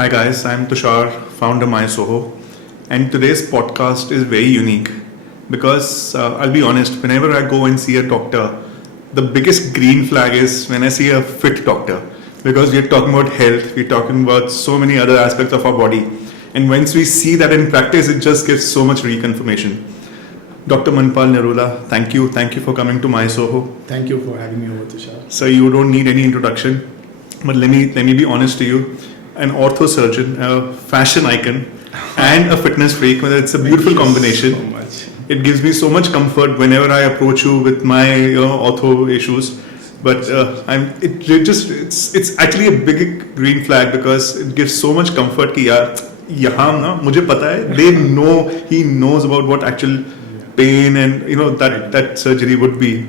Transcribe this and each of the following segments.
Hi guys, I'm Tushar, founder MySoho, and today's podcast is very unique because I'll be honest, whenever I go and see a doctor, the biggest green flag is when I see a fit doctor because we're talking about health, we're talking about so many other aspects of our body, and once we see that in practice, it just gives so much reconfirmation. Dr. Manpal Narula, thank you for coming to MySoho. Thank you for having me over, Tushar. So you don't need any introduction, but let me be honest to you. An ortho surgeon, a fashion icon, and a fitness freak. Well, it's a beautiful combination. So much. It gives me so much comfort whenever I approach you with my ortho issues. But it's actually a big green flag because it gives so much comfort कि यार यहाँ ना मुझे पता है he knows about what actual pain and that surgery would be.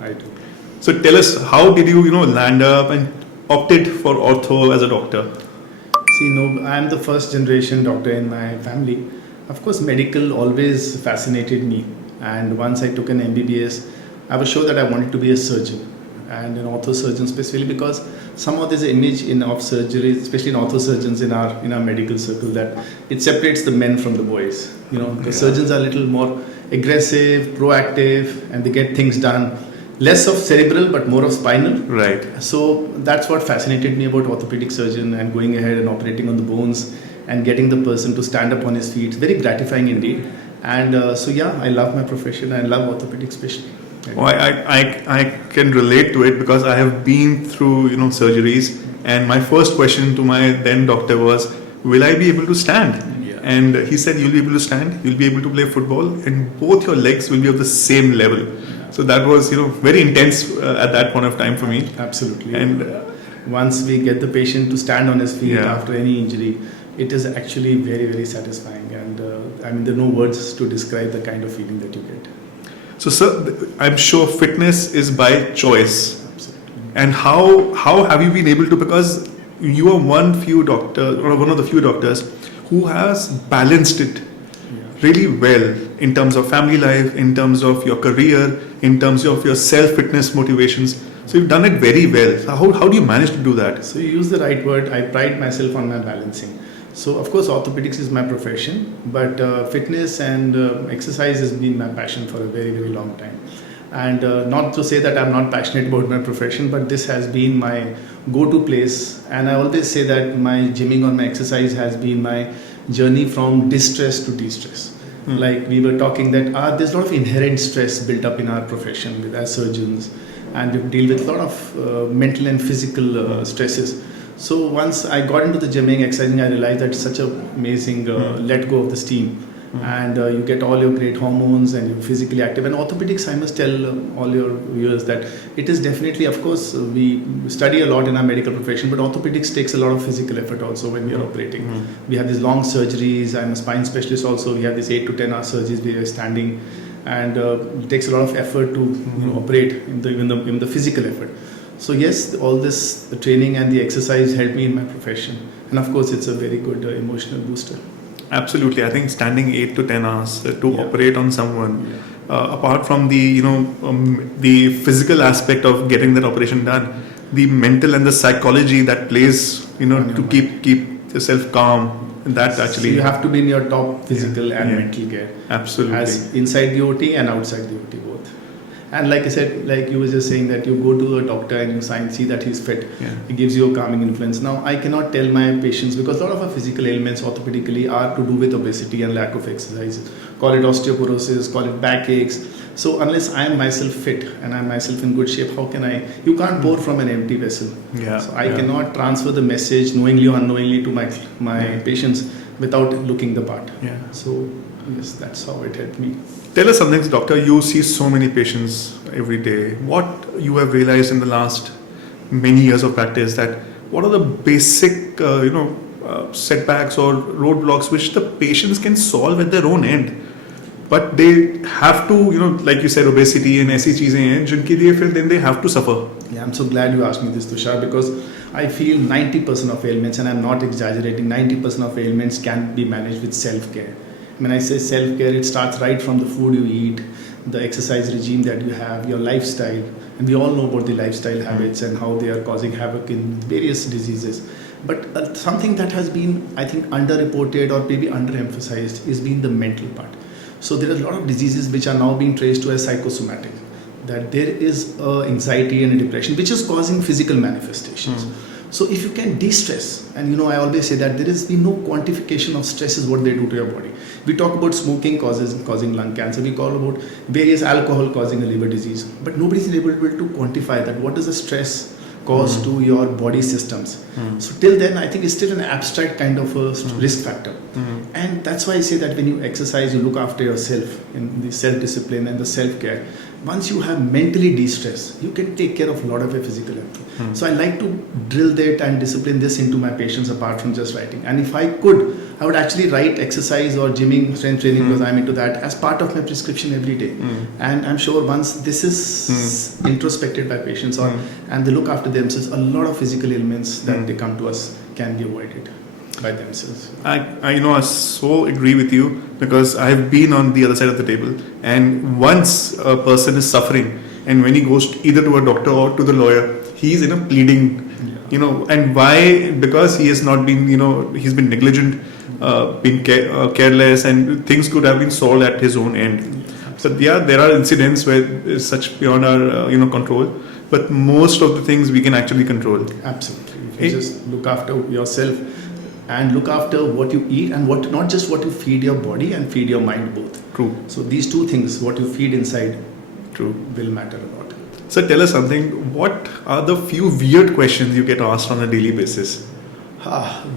I do. So tell us, how did you land up and opted for ortho as a doctor? See, no, I am the first generation doctor in my family. Of course, medical always fascinated me. And once I took an MBBS, I was sure that I wanted to be a surgeon and an ortho surgeon specifically because somehow there's an image of surgery, especially in ortho surgeons in our medical circle, that it separates the men from the boys. The surgeons are a little more aggressive, proactive, and they get things done. Less of cerebral but more of spinal. Right. So that's what fascinated me about orthopedic surgeon and going ahead and operating on the bones and getting the person to stand up on his feet. It's very gratifying indeed. And I love my profession. I love orthopedics especially. Well, I can relate to it because I have been through surgeries, and my first question to my then doctor was, will I be able to stand? Yeah. And he said, you'll be able to stand, you'll be able to play football, and both your legs will be of the same level. Yeah. So that was very intense at that point of time for me. Absolutely. And once we get the patient to stand on his feet after any injury, it is actually very, very satisfying. And there are no words to describe the kind of feeling that you get. So, sir, I'm sure fitness is by choice. Absolutely. And how have you been able to, because you are one of the few doctors who has balanced it really well in terms of family life, in terms of your career, in terms of your self-fitness motivations. So you've done it very well. So how do you manage to do that? So you use the right word. I pride myself on my balancing. So of course orthopedics is my profession, but fitness and exercise has been my passion for a very, very long time. And not to say that I'm not passionate about my profession, but this has been my go-to place. And I always say that my gymming or my exercise has been my journey from distress to de-stress. Like we were talking that there's a lot of inherent stress built up in our profession as surgeons, and we deal with a lot of mental and physical stresses. So once I got into the gymming, exercising, I realized that it's such an amazing let go of the steam. And you get all your great hormones and you're physically active. And orthopedics, I must tell all your viewers that it is definitely, of course, we study a lot in our medical profession, but orthopedics takes a lot of physical effort also when we are operating. We have these long surgeries. I'm a spine specialist also. We have these 8 to 10 hour surgeries where you're standing, and it takes a lot of effort to operate in the physical effort. So yes, all this, the training and the exercise helped me in my profession. And of course, it's a very good emotional booster. Absolutely. I think standing 8 to 10 hours to operate on someone, apart from the the physical aspect of getting that operation done, the mental and the psychology that plays to keep yourself calm, and that actually so you have to be in your top physical and mental care. Absolutely. As inside the OT and outside the OT both. And like I said, like you were just saying that you go to a doctor and you see that he's fit. It gives you a calming influence. Now, I cannot tell my patients, because a lot of our physical ailments orthopedically are to do with obesity and lack of exercise. Call it osteoporosis, call it backaches. So unless I am myself fit and I am myself in good shape, how can I? You can't pour from an empty vessel. So I cannot transfer the message knowingly or unknowingly to my patients without looking the part. So yes, that's how it helped me. Tell us something, doctor. You see so many patients every day. What you have realized in the last many years of practice, that what are the basic setbacks or roadblocks which the patients can solve at their own end, but they have to like you said, obesity and ऐसी चीजें हैं जिनके लिए फिर then they have to suffer. I'm so glad you asked me this, Tushar, because I feel 90% of ailments, and I'm not exaggerating, 90% of ailments can be managed with self-care. When I say self-care, it starts right from the food you eat, the exercise regime that you have, your lifestyle. And we all know about the lifestyle habits and how they are causing havoc in various diseases. But something that has been, I think, underreported or maybe underemphasized is being the mental part. So there are a lot of diseases which are now being traced to as psychosomatic. That there is anxiety and depression which is causing physical manifestations. So if you can de-stress, and I always say that there is no quantification of stress is what they do to your body. We talk about smoking causing lung cancer. We call about various alcohol causing a liver disease, but nobody is able to quantify that. What is the stress cause to your body systems? So till then, I think it's still an abstract kind of a risk factor, and that's why I say that when you exercise, you look after yourself in the self-discipline and the self-care. Once you have mentally de-stress, you can take care of a lot of your physical health. So I like to drill that and discipline this into my patients apart from just writing. And if I could, I would actually write exercise or gymming, strength training, because I'm into that, as part of my prescription every day. And I'm sure once this is introspected by patients and they look after themselves, a lot of physical ailments that they come to us can be avoided by themselves. I so agree with you, because I've been on the other side of the table, and once a person is suffering, and when he goes either to a doctor or to the lawyer, he's pleading, and why? Because he has not been, he's been negligent, been careless, and things could have been solved at his own end. So there are incidents where it's such beyond our control, but most of the things we can actually control. Absolutely. If you just look after yourself and look after what you eat and not just what you feed your body and feed your mind both. True. So these two things, what you feed inside, true, will matter a lot. So tell us something. What are the few weird questions you get asked on a daily basis?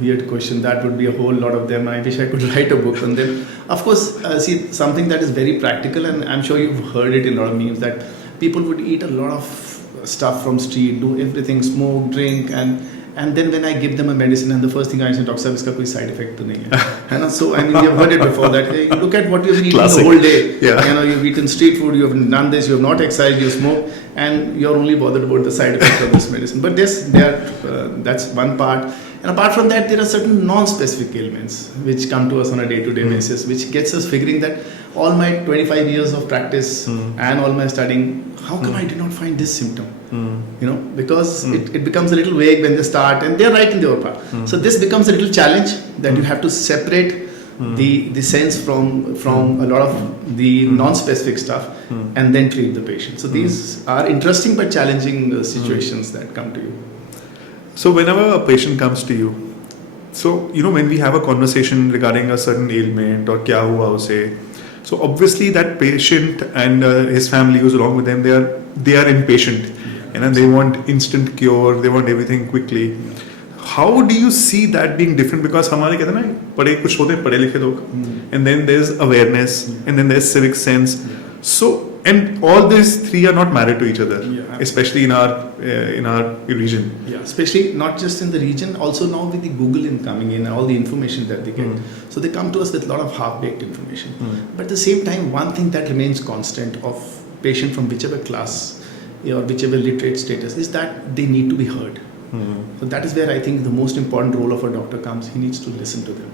Weird question. That would be a whole lot of them. I wish I could write a book on them. Of course, see, something that is very practical, and I'm sure you've heard it in a lot of memes, that people would eat a lot of stuff from street, do everything, smoke, drink, and then when I give them a medicine, and the first thing I say, doctor, iska koi side effect to nahi hai. So I mean, you've heard it before that. Hey, look at what you've been eating the whole day. Yeah. You've eaten street food, you have done this, you have not exercised, you smoke, and you're only bothered about the side effect of this medicine. But that's one part. And apart from that, there are certain non-specific ailments which come to us on a day-to-day basis, which gets us figuring that all my 25 years of practice and all my studying, how come I did not find this symptom? Because it becomes a little vague when they start, and they're right in their part. So this becomes a little challenge that you have to separate the sense from a lot of the non-specific stuff and then treat the patient. So these are interesting but challenging situations that come to you. So whenever a patient comes to you, so when we have a conversation regarding a certain ailment or kya hua use, so obviously that patient and his family who's along with them, they are impatient, and they want instant cure, they want everything quickly. How do you see that being different? Because हमारे कहते हैं ना, कुछ होते हैं पढ़े लिखे लोग, and then there's awareness, and then there's civic sense. So, and all these three are not married to each other, especially in our region. Yeah, especially not just in the region, also now with the Google coming in, all the information that they get. So they come to us with a lot of half-baked information. But at the same time, one thing that remains constant of patient from whichever class or whichever literate status is that they need to be heard. So that is where I think the most important role of a doctor comes. He needs to listen to them.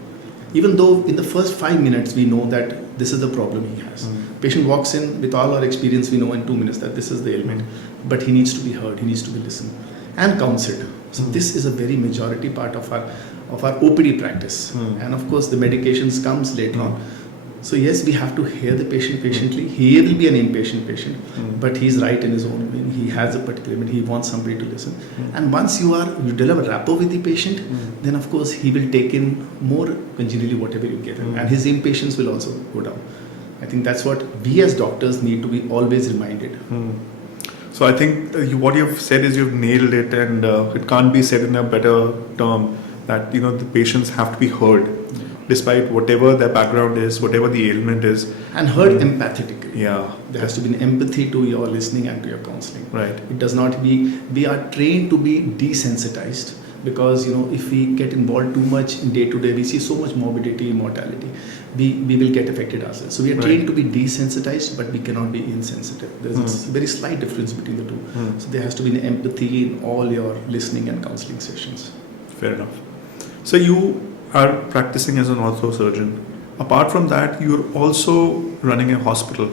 Even though in the first 5 minutes we know that this is the problem he has. Patient walks in, with all our experience we know in 2 minutes that this is the ailment, but he needs to be heard, he needs to be listened and counseled. So this is a very majority part of our OPD practice. And of course the medications comes later on. So yes, we have to hear the patient patiently. He will be an impatient patient, but he's right in his own way. He has a particular need. He wants somebody to listen. And once you develop a rapport with the patient, then of course he will take in more congenially whatever you give him, and his impatience will also go down. I think that's what we as doctors need to be always reminded. So I think what you've said is you've nailed it, and it can't be said in a better term that the patients have to be heard. Despite whatever their background is, whatever the ailment is. And heard empathetically. Yeah. There has to be an empathy to your listening and to your counseling. Right. It does not be, we are trained to be desensitized, because if we get involved too much in day to day, we see so much morbidity, mortality, we will get affected ourselves. So we are trained to be desensitized, but we cannot be insensitive. There's a very slight difference between the two. So there has to be an empathy in all your listening and counseling sessions. Fair enough. So you are practicing as an ortho surgeon. Apart from that, you're also running a hospital.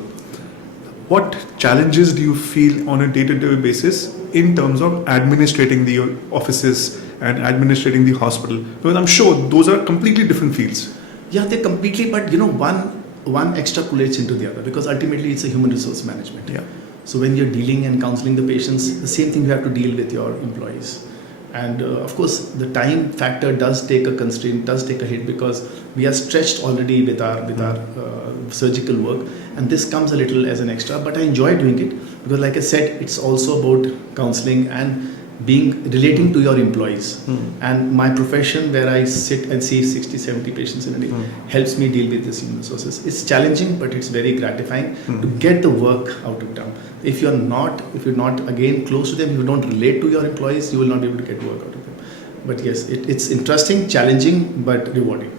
What challenges do you feel on a day-to-day basis in terms of administrating the offices and administrating the hospital? Because I'm sure those are completely different fields. Yeah, they completely, but one extrapolates into the other because ultimately it's a human resource management. Yeah. So when you're dealing and counseling the patients, the same thing you have to deal with your employees. And of course, the time factor does take a constraint, does take a hit because we are stretched already with our surgical work, and this comes a little as an extra. But I enjoy doing it because, like I said, it's also about counseling and relating to your employees. And my profession, where I sit and see 60, 70 patients in a day, helps me deal with this human resources. It's challenging, but it's very gratifying to get the work out of them. If you're not again close to them, you don't relate to your employees, you will not be able to get work out of them. But yes, it's interesting, challenging, but rewarding.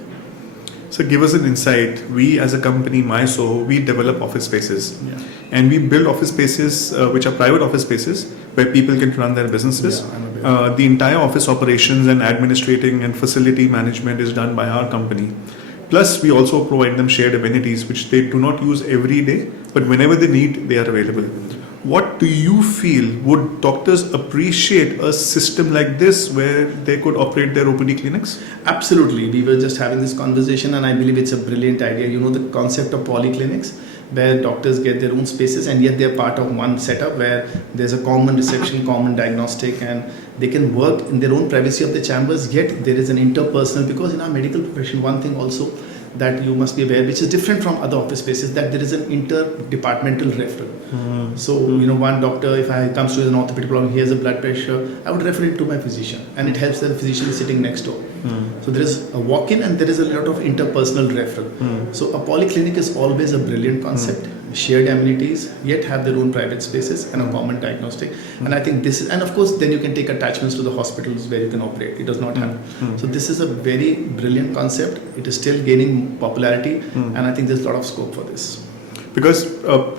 So give us an insight. We as a company, MySoho, we develop office spaces. Yeah. And we build office spaces which are private office spaces where people can run their businesses. Yeah, the entire office operations and administrating and facility management is done by our company. Plus, we also provide them shared amenities which they do not use every day, but whenever they need, they are available. What do you feel? Would doctors appreciate a system like this where they could operate their OPD clinics? Absolutely. We were just having this conversation and I believe it's a brilliant idea. You know the concept of polyclinics where doctors get their own spaces and yet they're part of one setup where there's a common reception, common diagnostic, and they can work in their own privacy of the chambers, yet there is an interpersonal, because in our medical profession, one thing also that you must be aware, which is different from other office spaces, that there is an interdepartmental referral. So, one doctor, if I comes to an orthopedic problem, he has a blood pressure, I would refer it to my physician, and it helps that the physician is sitting next door. So there is a walk-in and there is a lot of interpersonal referral. So a polyclinic is always a brilliant concept. Shared amenities, yet have their own private spaces and a common diagnostic. And I think this is, and of course, then you can take attachments to the hospitals where you can operate. It does not have. So this is a very brilliant concept. It is still gaining popularity, and I think there's a lot of scope for this. Because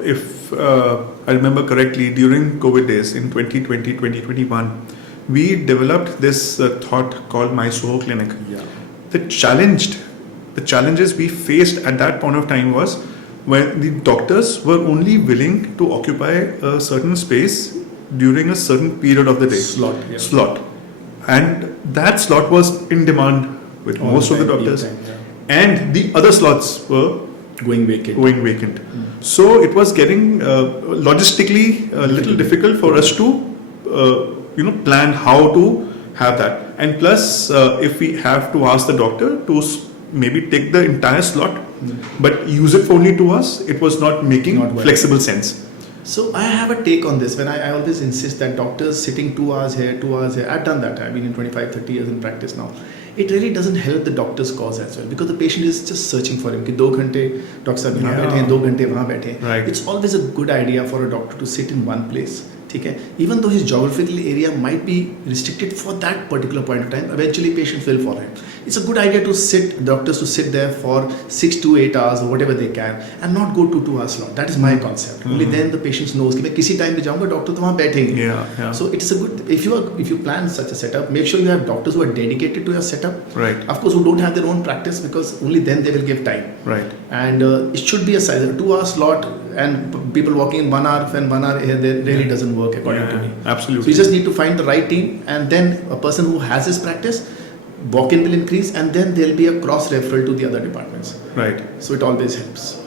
if I remember correctly, during COVID days in 2020, 2021, we developed this thought called MySoho Clinic. Yeah. The challenges we faced at that point of time was when the doctors were only willing to occupy a certain space during a certain period of the day. Slot. And that slot was in demand with most of the doctors. And the other slots were going vacant. So it was getting logistically a little difficult for us to plan how to have that. And plus, if we have to ask the doctor to maybe take the entire slot, but use it for only 2 hours, it was not making flexible sense. So I have a take on this. When I always insist that doctors sitting 2 hours here, 2 hours here, I've done that. I've been in 25, 30 years in practice now. It really doesn't help the doctor's cause as well, because the patient is just searching for him. कि 2 घंटे doctor साहब यहाँ बैठे हैं, 2 घंटे वहाँ बैठे हैं. Right. It's always a good idea for a doctor to sit in one place. ठीक है, even though his geographical area might be restricted for that particular point of time, eventually patients will follow him. It's a good idea to doctors to sit there for 6 to 8 hours or whatever they can and not go to 2 hours slot. That is my concept. Only then the patient knows कि मैं किसी time पे जाऊँगा, doctor तो वहाँ बैठेंगे. Yeah. So it is a good, if you plan such a setup, make sure you have doctors who are dedicated to your setup. Right. Of course, who don't have their own practice, because only then they will give time. Right. And it should be a size, a 2 hour slot, and people walking in 1 hour and 1 hour here, there really doesn't work according to me. Absolutely. So you just need to find the right team, and then a person who has his practice, walk-in will increase, and then there will be a cross referral to the other departments. Right. So it always helps.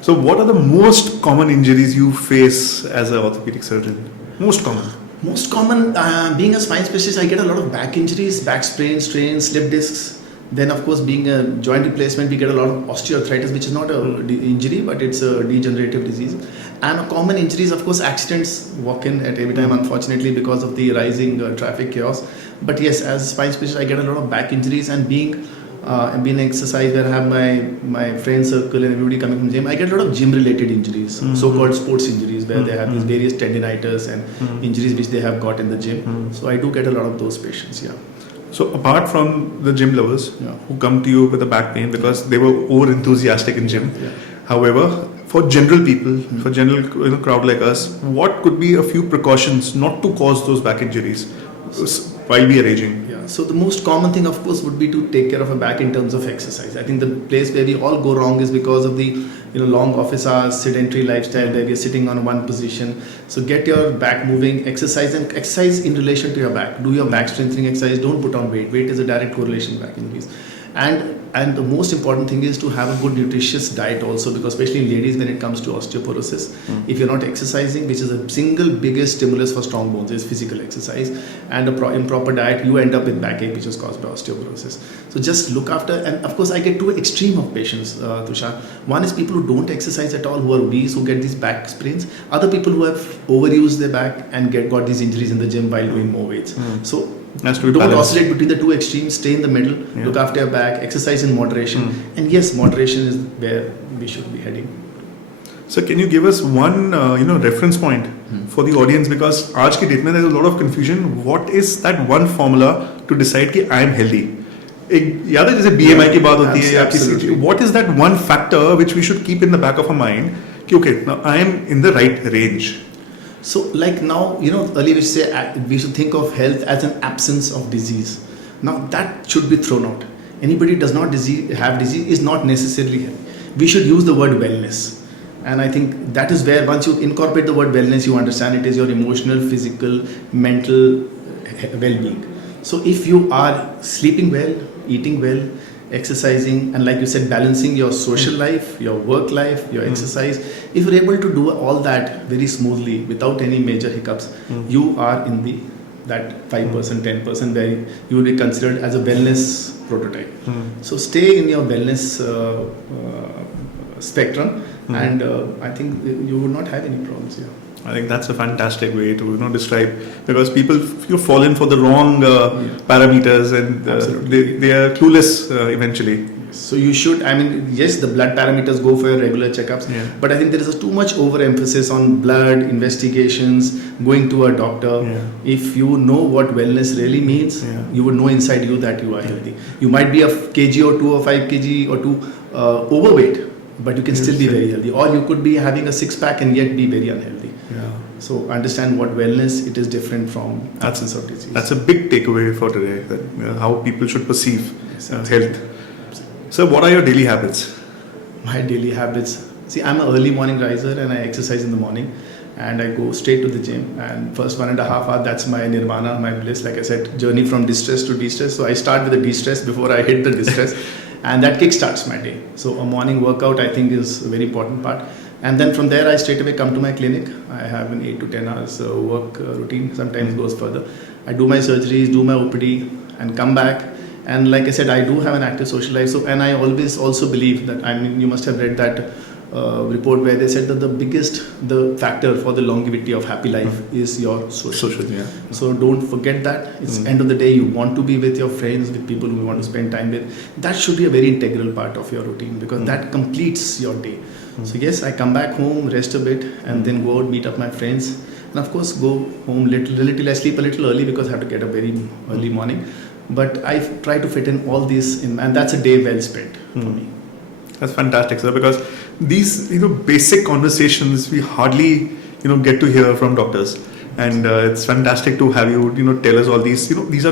So what are the most common injuries you face as an orthopedic surgeon? Most common, being a spine specialist, I get a lot of back injuries, back sprains, strains, slip discs. Then, of course, being a joint replacement, we get a lot of osteoarthritis, which is not an injury, but it's a degenerative disease. And a common injuries, of course, accidents walk in at every time, unfortunately, because of the rising traffic chaos. But yes, as a spine specialist, I get a lot of back injuries, and being an exercise where I have my friend circle and everybody coming from gym, I get a lot of gym-related injuries, so-called sports injuries, where they have these various tendinitis and injuries which they have got in the gym. So I do get a lot of those patients, yeah. So apart from the gym lovers who come to you with a back pain because they were over enthusiastic in gym, however, for general people, for general crowd like us, what could be a few precautions not to cause those back injuries? while we are aging? Yeah. So the most common thing, of course, would be to take care of a back in terms of exercise. I think the place where we all go wrong is because of the long office hours, sedentary lifestyle where we are sitting on one position. So get your back moving, exercise, and exercise in relation to your back. Do your back strengthening exercise. Don't put on weight. Weight is a direct correlation with back injuries. And the most important thing is to have a good nutritious diet also, because especially in ladies when it comes to osteoporosis, if you're not exercising, which is the single biggest stimulus for strong bones is physical exercise, and improper diet, you end up with backache which is caused by osteoporosis. So just look after, and of course I get two extreme of patients, Tushar. One is people who don't exercise at all, who are obese, who get these back sprains. Other people who have overused their back and got these injuries in the gym while doing more weights. So don't oscillate between the two extremes, stay in the middle, look after your back, exercise in moderation, and yes, moderation is where we should be heading. So can you give us one reference point for the audience, because आज की date में there is a lot of confusion. What is that one formula to decide कि I am healthy? एक याद है जैसे BMI की बात होती है या किसी, what is that one factor which we should keep in the back of our mind कि okay, now I am in the right range? So like now, earlier we should think of health as an absence of disease. Now that should be thrown out. Anybody who does not have disease is not necessarily healthy. We should use the word wellness. And I think that is where once you incorporate the word wellness, you understand it is your emotional, physical, mental well-being. So if you are sleeping well, eating well, exercising, and like you said, balancing your social life, your work life, your exercise, if you're able to do all that very smoothly without any major hiccups, you are in that 5%, 10% where you will be considered as a wellness prototype. So stay in your wellness spectrum, and I think you would not have any problems here. I think that's a fantastic way to describe, because people fall in for the wrong parameters, and they are clueless eventually. So you should, yes, the blood parameters go for your regular checkups, but I think there is too much overemphasis on blood investigations, going to a doctor. If you know what wellness really means, you would know inside you that you are healthy. You might be a kg or 2 or 5 kg or 2 overweight, but you can still be very healthy. Or you could be having a six-pack and yet be very unhealthy. So understand what wellness, it is different from absence of disease. That's a big takeaway for today, that how people should perceive health. So what are your daily habits? My daily habits. See, I'm an early morning riser and I exercise in the morning, and I go straight to the gym, and first 1.5 hours, that's my nirvana, my bliss. Like I said, journey from distress to de-stress. So I start with the de-stress before I hit the distress. And that kickstarts my day. So a morning workout, I think, is a very important part. And then from there, I straight away come to my clinic. I have an 8 to 10 hours work routine, sometimes goes further. I do my surgeries, do my OPD, and come back. And like I said, I do have an active social life. So, and I always also believe that, you must have read that report where they said that the factor for the longevity of happy life is your social. So don't forget that. It's end of the day, you want to be with your friends, with people who you want to spend time with. That should be a very integral part of your routine, because that completes your day. So yes, I come back home, rest a bit, and then go out, meet up my friends, and of course go home little. I sleep a little early because I have to get up very early morning. But I try to fit in all these in, and that's a day well spent for me. That's fantastic, sir, because these basic conversations we hardly get to hear from doctors, and it's fantastic to have you tell us all these. These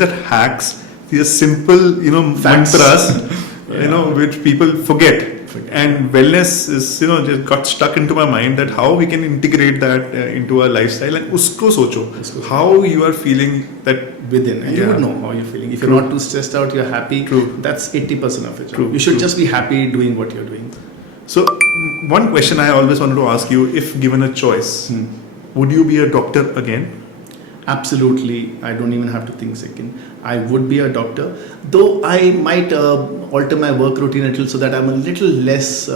are hacks. These are simple mantras which people forget. And wellness is just got stuck into my mind, that how we can integrate that into our lifestyle, and usko socho how you are feeling that within, and you would know how you're feeling. If you're not too stressed out, you're happy. That's 80% of it. You should just be happy doing what you're doing. So one question I always wanted to ask you: if given a choice, would you be a doctor again? Absolutely. I don't even have to think second. I would be a doctor, though I might alter my work routine a little so that I'm a little less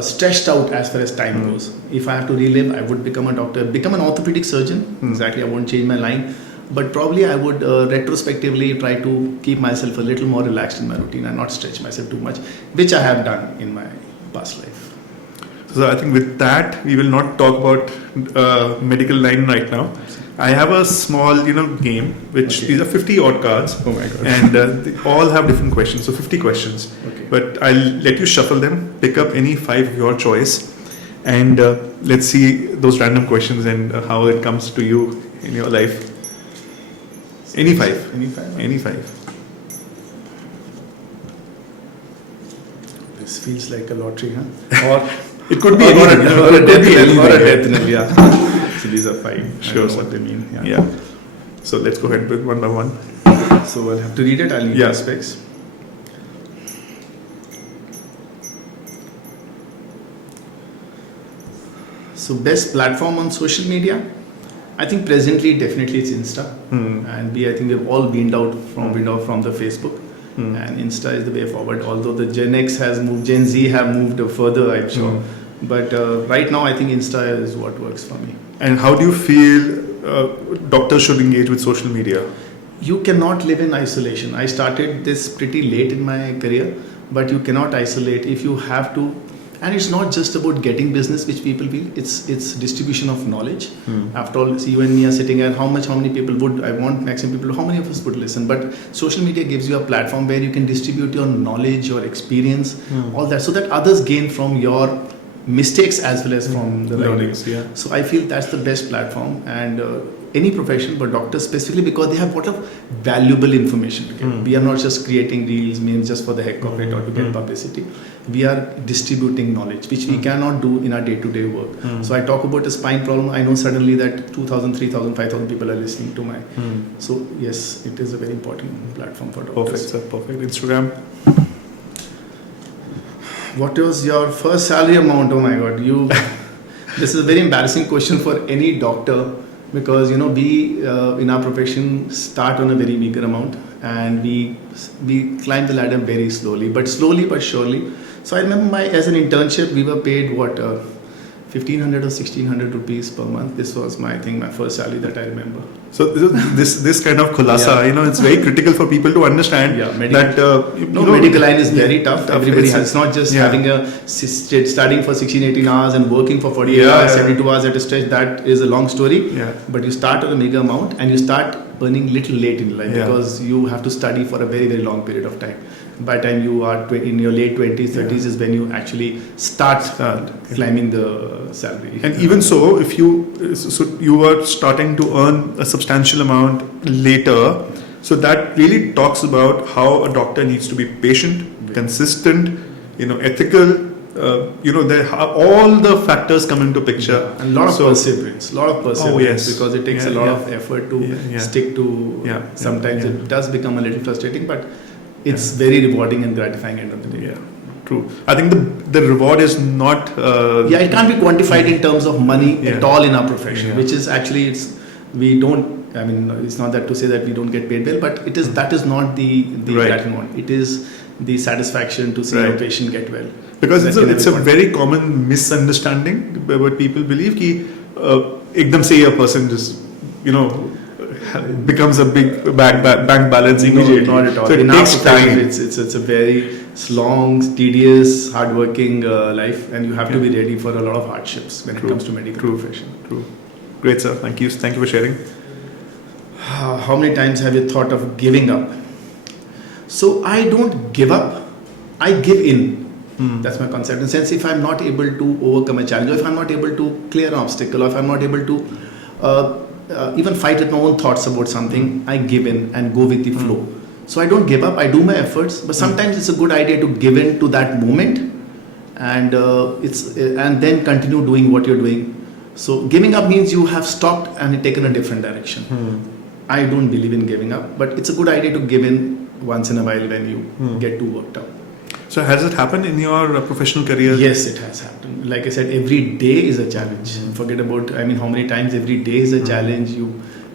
stressed out as far as time goes. If I have to relive, I would become a doctor, become an orthopedic surgeon. Exactly, I won't change my line. But probably I would retrospectively try to keep myself a little more relaxed in my routine and not stretch myself too much, which I have done in my past life. So I think with that, we will not talk about medical line right now. I have a small, game, which these are 50 odd cards. Oh my God. And they all have different questions. So 50 questions. Okay. But I'll let you shuffle them, pick up any 5 of your choice, and let's see those random questions and how it comes to you in your life. Any five. Any five? Any five. This feels like a lottery, huh? Or It could be or anything. a It could be death knell, or a anything. death knell, yeah. So these are five. Sure, I know sir. what they mean. Yeah. So let's go ahead with one by one. So I'll have to read it. I'll need Yeah. the specs. So best platform on social media, I think presently definitely it's Insta, and I think we've all weaned out from the Facebook, and Insta is the way forward. Although the Gen X has moved, Gen Z have moved further, I'm sure, but right now I think Insta is what works for me. And how do you feel doctors should engage with social media? You cannot live in isolation. I started this pretty late in my career, but you cannot isolate if you have to. And it's not just about getting business, which people feel. It's distribution of knowledge. After all, see, you and me are sitting here. How many people would I want maximum people? How many of us would listen? But social media gives you a platform where you can distribute your knowledge, your experience, all that, so that others gain from your mistakes as well as from the learnings. Yeah. So I feel that's the best platform, and any profession, but doctors specifically, because they have a lot of valuable information. Okay? We are not just creating reels, memes just for the heck of it or to get publicity. We are distributing knowledge, which we cannot do in our day-to-day work. So I talk about a spine problem. I know suddenly that 2,000, 3,000, 5,000 people are listening to my. So yes, it is a very important platform for doctors. Perfect, sir. Perfect. Instagram. What was your first salary amount? Oh my God, this is a very embarrassing question for any doctor, because we in our profession start on a very meager amount, and we climb the ladder very slowly but surely. So I remember as an internship we were paid 1,500 or 1,600 rupees per month. This was my first salary that I remember. So this kind of khulasa, it's very critical for people to understand that medical line is very tough. Everybody has. It's not just Yeah. having studying for 16, 18 hours and working for 48 hours, 72 hours at a stretch. That is a long story. Yeah. But you start on a mega amount and you start earning little late in life, because you have to study for a very, very long period of time. By the time you are in your late 20s, 30s is when you actually start climbing the salary. And even so, if you are starting to earn a substantial amount later, so that really talks about how a doctor needs to be patient, consistent, ethical. All the factors come into picture. And a lot of perseverance. Oh, yes. Because it takes a lot of effort to stick to. Sometimes it does become a little frustrating, but it's very rewarding and gratifying end of the day. Yeah, true. I think the reward is not. It can't be quantified in terms of money at all in our profession, which is actually we don't. I mean, it's not that to say that we don't get paid well, but that is not the gratifying one. It is the satisfaction to see a patient get well. Because it's a very common misunderstanding what people believe that ekdam se a person just becomes a big bank balance immediately. No, not at all. So it in takes our profession, time. it's a very long, tedious, hardworking life, and you have to be ready for a lot of hardships when it comes to medical profession. True. Great, sir. Thank you for sharing. How many times have you thought of giving up? So I don't give up. I give in. That's my concept. In the sense, if I'm not able to overcome a challenge, or if I'm not able to clear an obstacle, or if I'm not able to even fight with my own thoughts about something, I give in and go with the flow. So I don't give up. I do my efforts, but sometimes it's a good idea to give in to that moment, and and then continue doing what you're doing. So giving up means you have stopped and taken a different direction. I don't believe in giving up, but it's a good idea to give in once in a while when you get too worked out. So has it happened in your professional career? Yes, it has happened. Like I said, every day is a challenge. Forget about, how many times every day is a challenge.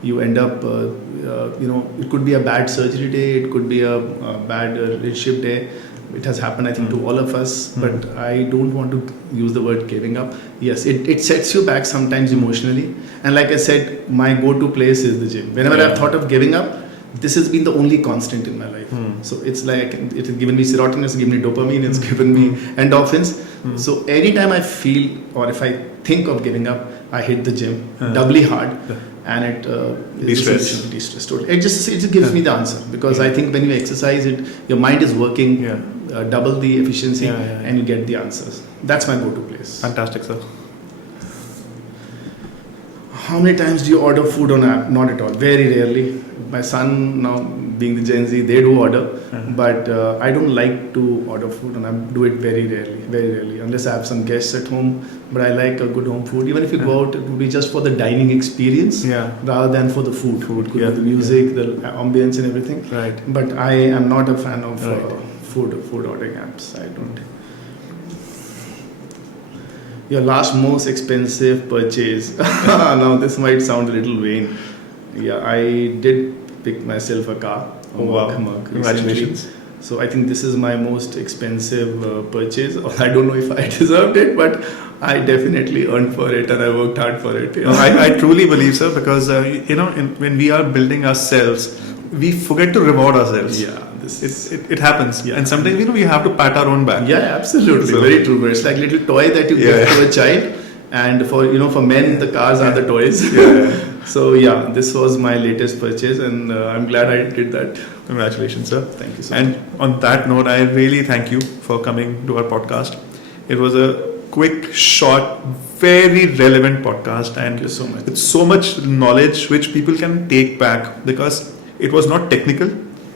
You end up, it could be a bad surgery day, it could be a bad leadership day. It has happened, I think, to all of us. But I don't want to use the word giving up. Yes, it sets you back sometimes emotionally. And like I said, my go-to place is the gym. Whenever I've thought of giving up, this has been the only constant in my life. So it's like it has given me serotonin, it's given me dopamine, it's given me endorphins. So anytime I feel or if I think of giving up, I hit the gym doubly hard, and it de-stress totally. It just gives me the answer, because I think when you exercise it, your mind is working double the efficiency, and you get the answers. That's my go-to place. Fantastic, sir. How many times do you order food on app? Not at all. Very rarely. My son now, being the Gen Z, they do order, but I don't like to order food on app. Do it very rarely, unless I have some guests at home. But I like a good home food. Even if you go out, it would be just for the dining experience, rather than for the food. The music, the ambience, and everything. Right. But I am not a fan of food ordering apps. I don't. Your last most expensive purchase. Now this might sound a little vain. Yeah, I did pick myself a car. Wow. Congratulations. So I think this is my most expensive purchase. I don't know if I deserved it, but I definitely earned for it and I worked hard for it. No, I truly believe so, because when we are building ourselves, we forget to reward ourselves. Yeah, it happens, and sometimes we have to pat our own back. Yeah, absolutely, so, very true. It's like a little toy that you give to a child, and for men the cars are the toys. So yeah, this was my latest purchase, and I'm glad I did that. Congratulations, sir. Thank you so much. And on that note, I really thank you for coming to our podcast. It was a quick, short, very relevant podcast, and thank you so much. It's so much knowledge which people can take back, because it was not technical.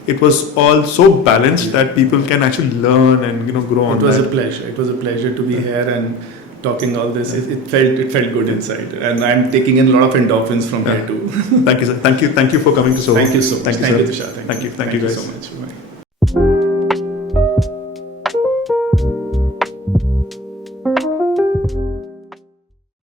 It was all so balanced that people can actually learn and grow on. It was a pleasure. It was a pleasure to be here and talking all this. It felt good inside, and I'm taking in a lot of endorphins from here too. Thank you, sir. Thank you for coming to Soho. Thank you so much. Thank you, Tushar. Thank you, guys. So much.